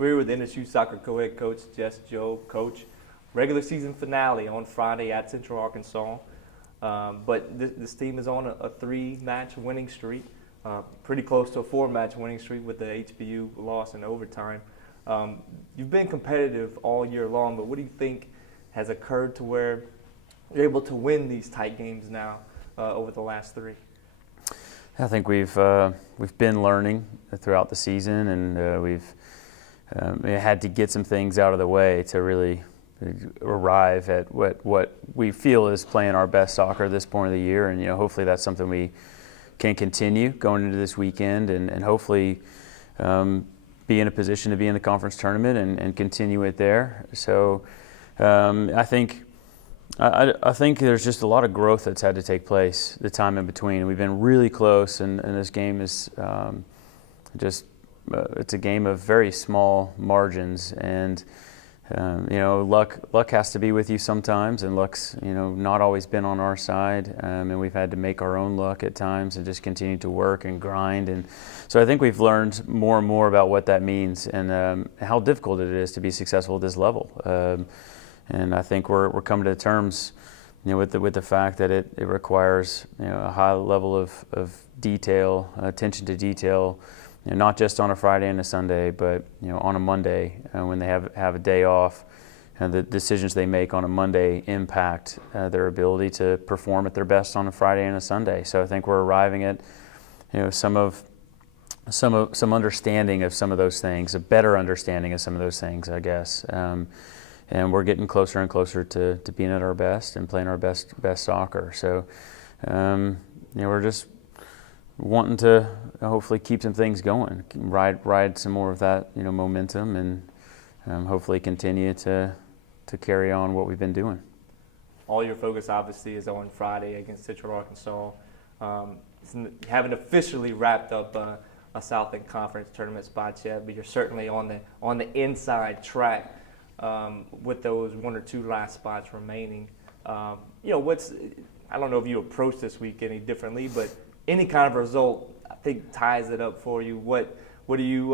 We're here with NSU soccer co-head coach Jess Jobe. Coach, regular season finale on Friday at Central Arkansas. But this team is on a 3-match winning streak, pretty close to a 4-match winning streak with the HBU loss in overtime. You've been competitive all year long, but what do you think has occurred to where you're able to win these tight games now over the last 3? I think we've been learning throughout the season, and we've had to get some things out of the way to really arrive at what we feel is playing our best soccer at this point of the year. And hopefully that's something we can continue going into this weekend, and hopefully be in a position to be in the conference tournament and continue it there. So I think there's just a lot of growth that's had to take place the time in between. We've been really close, and this game is it's a game of very small margins, and luck has to be with you sometimes, and luck's not always been on our side, and we've had to make our own luck at times and just continue to work and grind. And so I think we've learned more and more about what that means, and how difficult it is to be successful at this level. And I think we're coming to terms with the fact that it requires a high level of detail, attention to detail, not just on a Friday and a Sunday, but on a Monday when they have a day off. And the decisions they make on a Monday impact their ability to perform at their best on a Friday and a Sunday. So I think we're arriving at some understanding of some of those things, a better understanding of some of those things, I guess. And we're getting closer and closer to being at our best and playing our best soccer. So we're just wanting to hopefully keep some things going, ride some more of that momentum, and hopefully continue to carry on what we've been doing. All your focus obviously is on Friday against Central Arkansas. You haven't officially wrapped up a Southland Conference tournament spot yet, but you're certainly on the inside track with those 1 or 2 last spots remaining. I don't know if you approach this week any differently, but any kind of result, I think, ties it up for you. What do you?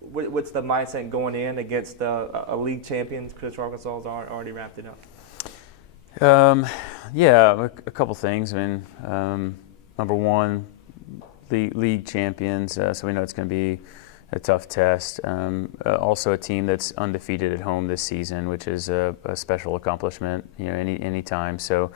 What's the mindset going in against a league champion? Central Arkansas has already wrapped it up. Yeah, a couple things. I mean, number one, league champions, so we know it's going to be a tough test. Also, a team that's undefeated at home this season, which is a special accomplishment. Any time. So.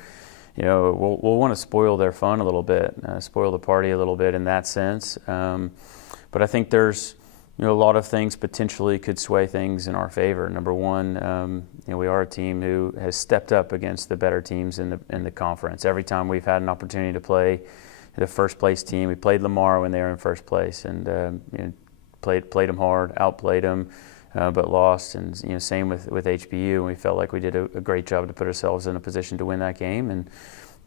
We'll want to spoil their fun a little bit, spoil the party a little bit in that sense. But I think there's a lot of things potentially could sway things in our favor. Number one, we are a team who has stepped up against the better teams in the conference. Every time we've had an opportunity to play the first place team, we played Lamar when they were in first place, and played them hard, outplayed them. But lost, and same with HBU, and we felt like we did a great job to put ourselves in a position to win that game, and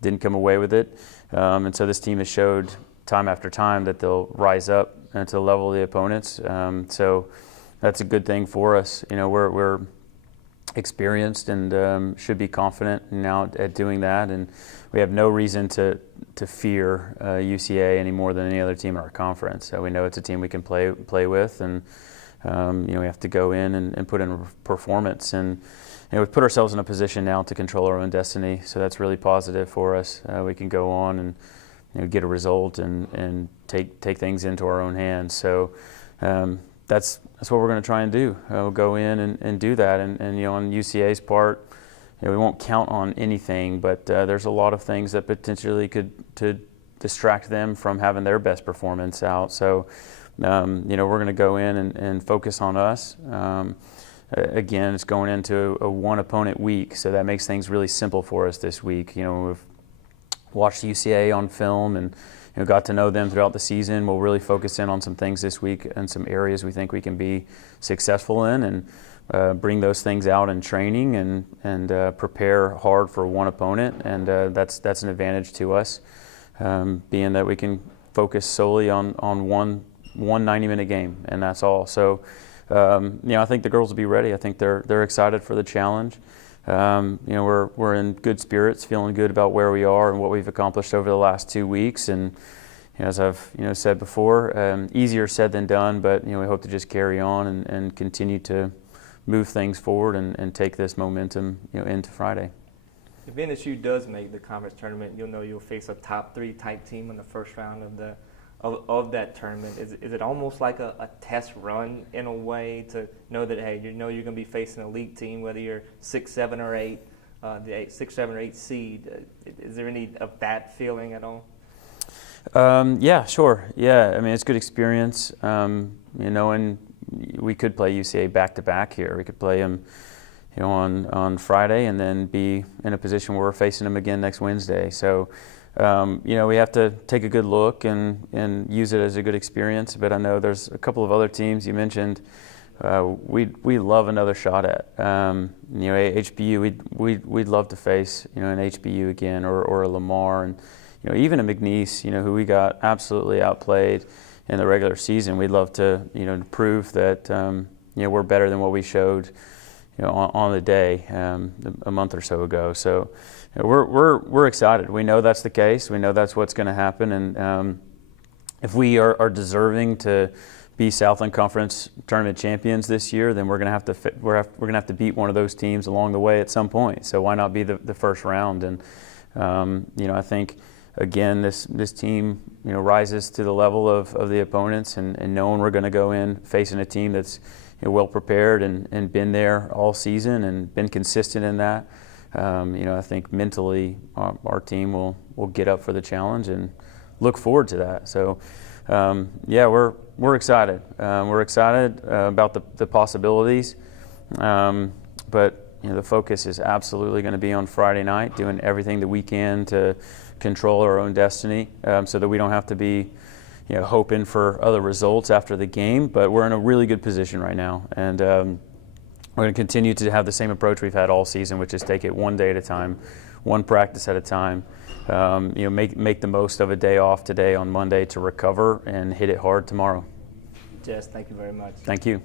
didn't come away with it. And so this team has showed time after time that they'll rise up to the level of the opponents. So that's a good thing for us. We're experienced and should be confident now at doing that, and we have no reason to fear UCA any more than any other team in our conference. So we know it's a team we can play with, and we have to go in and put in a performance, and we've put ourselves in a position now to control our own destiny. So that's really positive for us. We can go on and get a result and take things into our own hands. So that's what we're going to try and do. We'll go in and do that. And on UCA's part, we won't count on anything, but there's a lot of things that potentially could distract them from having their best performance out. So. We're going to go in and focus on us. Again, it's going into a one-opponent week, so that makes things really simple for us this week. We've watched UCA on film and got to know them throughout the season. We'll really focus in on some things this week and some areas we think we can be successful in, and bring those things out in training and prepare hard for one opponent. And that's an advantage to us, being that we can focus solely on one 90-minute game, and that's all. So, I think the girls will be ready. I think they're excited for the challenge. We're in good spirits, feeling good about where we are and what we've accomplished over the last 2 weeks, and as I've said before, easier said than done. But we hope to just carry on and continue to move things forward and take this momentum into Friday. If NSU does make the conference tournament, you'll face a top 3 type team in the first round of that tournament. Is it almost like a test run in a way to know that, hey, you're going to be facing a league team, whether you're 6, 7, or 8, the 6, 7, or 8 seed? Is there any of that feeling at all? Yeah, sure. Yeah, I mean, it's good experience. And we could play UCA back-to-back here. We could play them on Friday and then be in a position where we're facing them again next Wednesday. So, we have to take a good look and use it as a good experience. But I know there's a couple of other teams you mentioned we love another shot at. HBU, we'd love to face an HBU again or a Lamar, and even a McNeese, who we got absolutely outplayed in the regular season. We'd love to prove that we're better than what we showed on the day a month or so ago. So we're excited. We know that's the case. We know that's what's going to happen, and if we are deserving to be Southland Conference tournament champions this year, then we're going to have to beat one of those teams along the way at some point. So why not be the first round? And I think again this team rises to the level of the opponents, and knowing we're going to go in facing a team that's well prepared and been there all season and been consistent in that. I think mentally our team will get up for the challenge and look forward to that. So we're excited. We're excited about the possibilities, but the focus is absolutely going to be on Friday night, doing everything that we can to control our own destiny, so that we don't have to be hoping for other results after the game. But we're in a really good position right now, and we're going to continue to have the same approach we've had all season, which is take it one day at a time, one practice at a time. Make the most of a day off today on Monday to recover and hit it hard tomorrow. Jess, thank you very much. Thank you.